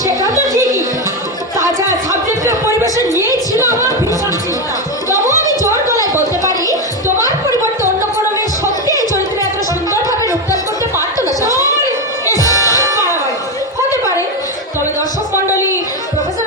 সেটা তো ঠিকই। তাছাড়া সাবজেক্টের পরিবেশে নিয়েই ছিল আমার ভীষণ চিন্তা। তবু আমি জোর গলায় বলতে পারি তোমার পরিবর্তে অন্য কোনো মেয়ে সত্যি এই চরিত্রে এত সুন্দরভাবে রূপদান করতে পারতো না হতে পারে। তবে দর্শক মণ্ডলী প্রফেসর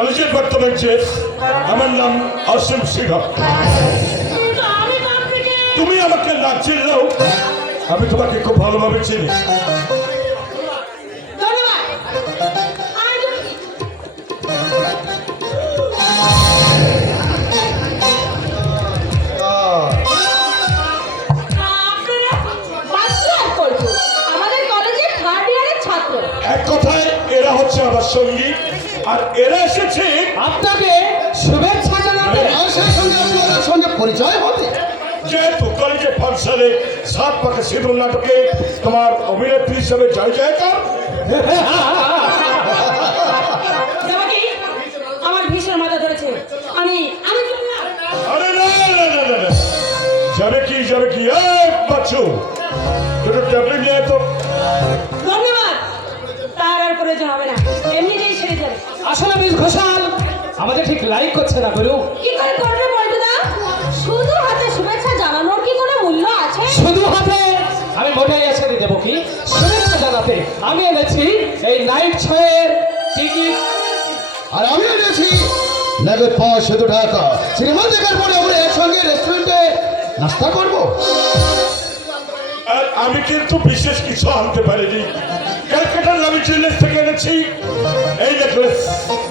কলেজের বর্তমানে আমার নাম অসীম সিংহ তুমি আমাকে না চিনলেও আমি তোমাকে খুব ভালোভাবে চিনি। এক কথায় এরা হচ্ছে আমার সঙ্গী। আর এরা এসেছে আপনাকে শুভেচ্ছা জানাতে মানুষের সঙ্গে আপনার সঙ্গে পরিচয় হবে। যেহেতু কলেজের ফাংশনে সাত পাকে সিঁদুর নাটকে তোমার অভিনেত্রী হিসেবে জয় জয়কার। আমার ভীষণ মাথা ধরেছে। আমি আমি আরে না না না না না, না। যাবে কি যাবে কি? এক বাচ্চু। দুটো ট্যাবলেট নিয়ে তো। ধন্যবাদ। তার আর প্রয়োজন হবে না। যাবে আসলে মিস ঘোষাল। আমাদের ঠিক লাইক করছে না গুরু কি করে করবে বলতো না শুধু হাতে শুভেচ্ছা জানানোর কি কোনো মূল্য আছে? শুধু হাতে? আমি মোটেই এসে দেবো কি? শুভেচ্ছা জানাতে আমি এনেছি এই নাইট ছয়ের টিকিট আর আমি এনেছি নগদ পাঁচশো টাকা সিনেমা দেখার পরে আমরা একসঙ্গে রেস্টুরেন্টে নাস্তা করব। আর আমি কিন্তু বিশেষ কিছু আনতে পারিনি। ক্যালকাটার আমি জুয়েলার্স থেকে এনেছি। Okay.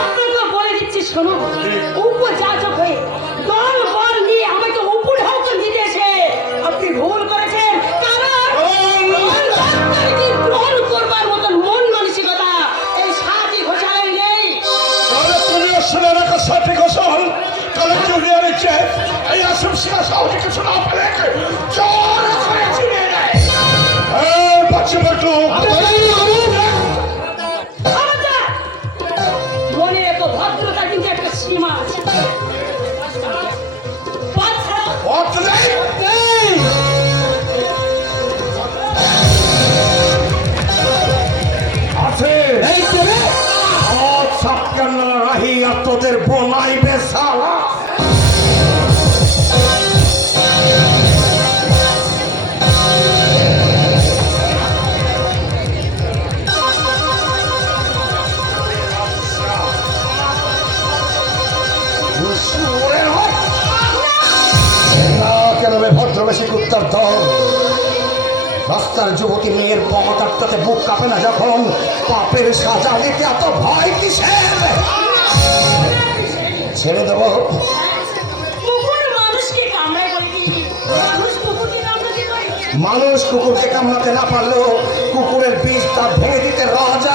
আপনাকে বলে দিচ্ছি শুনুন উপযাচক হয়ে বে ভদ্রবেশী দল। রাস্তার যুবতী মেয়ের পমতাত্তাতে বুক কাঁপে না যখন পাপের সাজা দিতে এত ভয় কিসের? ছেড়ে দেবো। মানুষ কুকুরকে কামড়াতে না পারলেও কুকুরের বিষ তা ভেঙে দিতে রাজা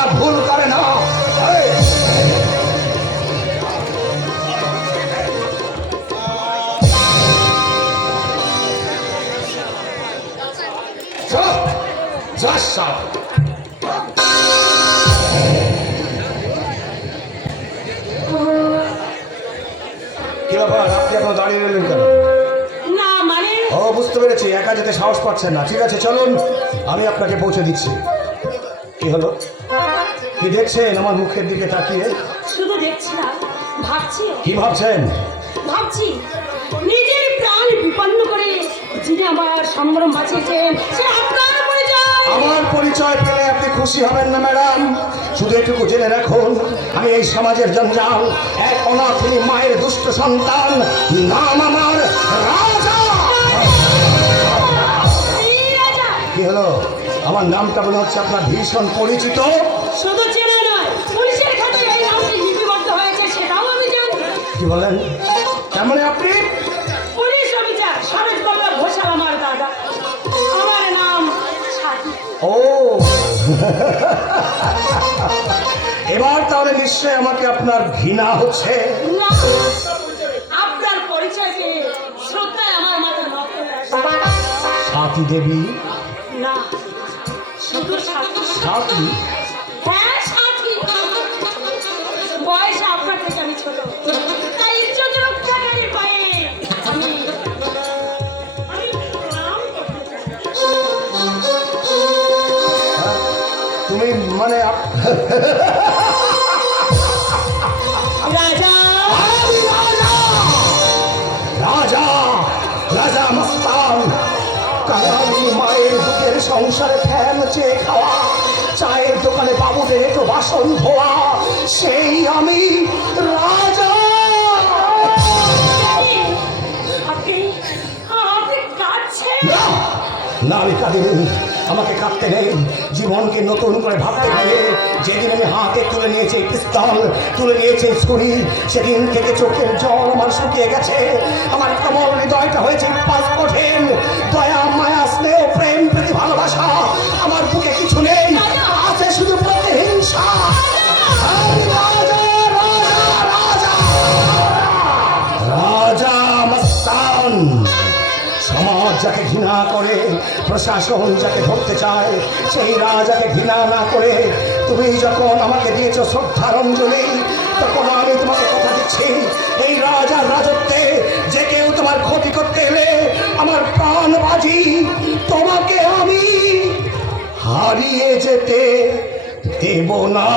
এখনও দাঁড়িয়ে রইলেন কেন? মানে ও বুঝতে পেরেছি একা যেতে সাহস পাচ্ছেন না। ঠিক আছে চলুন আমি আপনাকে পৌঁছে দিচ্ছি। কি হলো? কি দেখছেন আমার মুখের দিকে তাকিয়ে? শুধু দেখছি না ভাবছি। কি ভাবছেন? ভাবছি নিজের প্রাণ বিপন্ন করে যিনি আমার সম্ভ্রম বাঁচিয়েছেন সে আমার পরিচয় পেলে আপনি খুশি হবেন না ম্যাডাম। শুধু এটুকু জেনে রাখুন আমি এই সমাজের জঞ্জাল এক অনাথিনী মায়ের দুষ্ট সন্তান নাম আমার রাজা। কি হলো? আমার নামটা মনে হচ্ছে আপনার ভীষণ পরিচিত। শুধু চেনা নয় পুলিশের খাতায় এই নামটি লিপিবদ্ধ হয়েছে সেটাও আমি জানি। কি বলেন? তার মানে আপনি ও। এবার তাহলে নিশ্চয় আমাকে আপনার ঘৃণা হচ্ছে। না আপনার পরিচয় শ্রদ্ধায় আমার মাথা নত আসে। সাথী দেবী? না শুধু সাথী। সাথী? হ্যাঁ মানে রাজা! রাজা রাজা মস্তান কাঙালি মায়ের বুকের সংসারে ফ্যান চেয়ে খাওয়া চায়ের দোকানে বাবুদের একটু বাসন ধোয়া সেই আমি রাজা! না আমি কাঁদিনি। আমাকে কাঁদতে নেই। জীবনকে নতুন করে ভাবতে গিয়ে যেদিন আমি হাতে তুলে নিয়েছি পিস্তল, তুলে নিয়েছি ছুরি সেদিন থেকে চোখের জল আমার শুকিয়ে গেছে। আমার কমল হৃদয়টা হয়েছে পাঁচ কঠিন। দয়া, মায়া, স্নেহ, প্রেম, প্রীতি, ভালোবাসা, আমার বুকে কিছু নেই। যাকে ঘৃণা করে, প্রশাসন যাকে ধরতে চায়, সেই রাজাকে ঘৃণা না করে, তুমি যখন আমাকে দিয়েছ শ্রদ্ধারঞ্জলি তখন আমি তোমাকে কথা দিচ্ছি, এই রাজার রাজত্বে যে কেউ তোমার ক্ষতি করতে এলে আমার প্রাণ বাজি, তোমাকে আমি হারিয়ে যেতে দেব না।